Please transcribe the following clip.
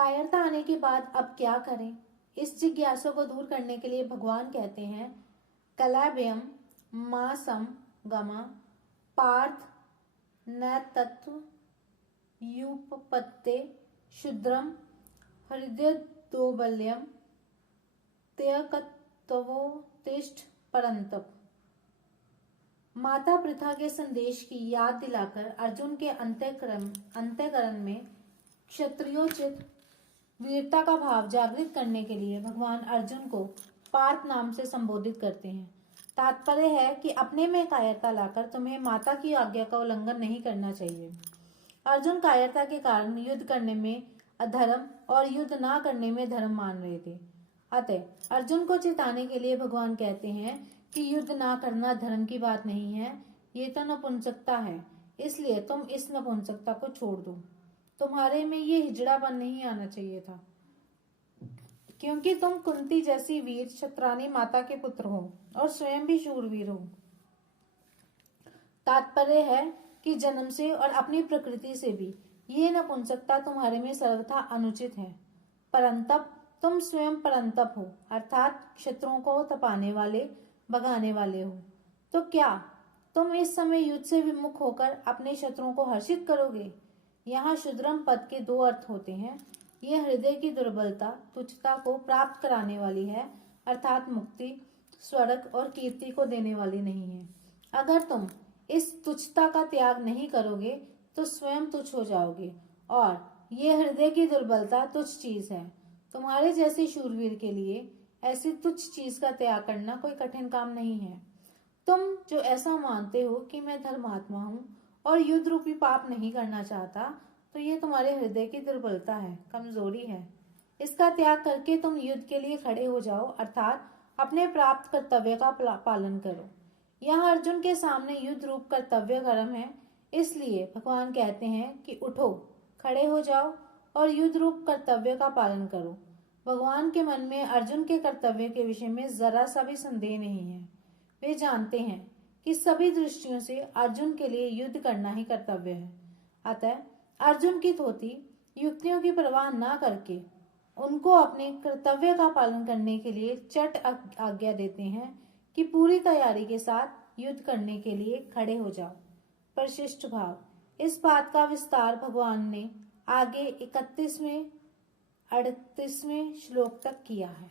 कायरता आने के बाद अब क्या करें? इस जिज्ञासा को दूर करने के लिए भगवान कहते हैं, कलाभ्यम मासम गमा पार्थ न तत्व युपपत्ते शुद्रम हृदय दोबल्यम त्यक्तवो तिष्ठ परंतप। माता पृथा के संदेश की याद दिलाकर अर्जुन के अंतःकरण में क्षत्रियोचित वीरता का भाव जागृत करने के लिए भगवान अर्जुन को पार्थ नाम से संबोधित करते हैं। तात्पर्य है कि अपने में कायरता लाकर तुम्हें माता की आज्ञा का उल्लंघन नहीं करना चाहिए। अर्जुन कायरता के कारण युद्ध करने में अधर्म और युद्ध ना करने में धर्म मान रहे थे। अतः अर्जुन को चेताने के लिए भगवान कहते हैं कि युद्ध ना करना धर्म की बात नहीं है, ये तो नपुंसकता है, इसलिए तुम इस नपुंसकता को छोड़ दो। तुम्हारे में ये हिजड़ापन नहीं आना चाहिए था, क्योंकि तुम कुंती जैसी वीर क्षत्रानी माता के पुत्र हो और स्वयं भी शूरवीर हो। तात्पर्य है कि जन्म से और अपनी प्रकृति से भी ये नपुंसकता तुम्हारे में सर्वथा अनुचित है। परंतप तुम स्वयं परंतप हो, अर्थात शत्रुओं को तपाने वाले, भगाने वाले हो। तो क्या तुम इस समय युद्ध से विमुख होकर अपने शत्रुओं को हर्षित करोगे? यहाँ शुद्रम पद के दो अर्थ होते हैं। यह हृदय की दुर्बलता, तुच्छता को प्राप्त कराने वाली है, अर्थात मुक्ति, स्वर्ग और कीर्ति को देने वाली नहीं है। अगर तुम इस तुच्छता का त्याग नहीं करोगे तो स्वयं तुच्छ हो जाओगे, और यह हृदय की दुर्बलता तुच्छ चीज है। तुम्हारे जैसे शूरवीर के लिए ऐसी तुच्छ चीज का त्याग करना कोई कठिन काम नहीं है। तुम जो ऐसा मानते हो कि मैं धर्मात्मा हूँ और युद्ध रूपी पाप नहीं करना चाहता, तो ये तुम्हारे हृदय की दुर्बलता है, कमजोरी है। इसका त्याग करके तुम युद्ध के लिए खड़े हो जाओ, अर्थात अपने प्राप्त कर्तव्य का पालन करो। यहाँ अर्जुन के सामने युद्ध रूप कर्तव्य कर्म है, इसलिए भगवान कहते हैं कि उठो, खड़े हो जाओ और युद्ध रूप कर्तव्य का पालन करो। भगवान के मन में अर्जुन के कर्तव्य के विषय में जरा सा भी संदेह नहीं है। वे जानते हैं कि सभी दृष्टियों से अर्जुन के लिए युद्ध करना ही कर्तव्य है। अतः अर्जुन की धोती युक्तियों की परवाह न करके उनको अपने कर्तव्य का पालन करने के लिए चट आज्ञा देते हैं कि पूरी तैयारी के साथ युद्ध करने के लिए खड़े हो जाओ। परिशिष्ट भाव, इस बात का विस्तार भगवान ने आगे 31वें 38वें श्लोक तक किया है।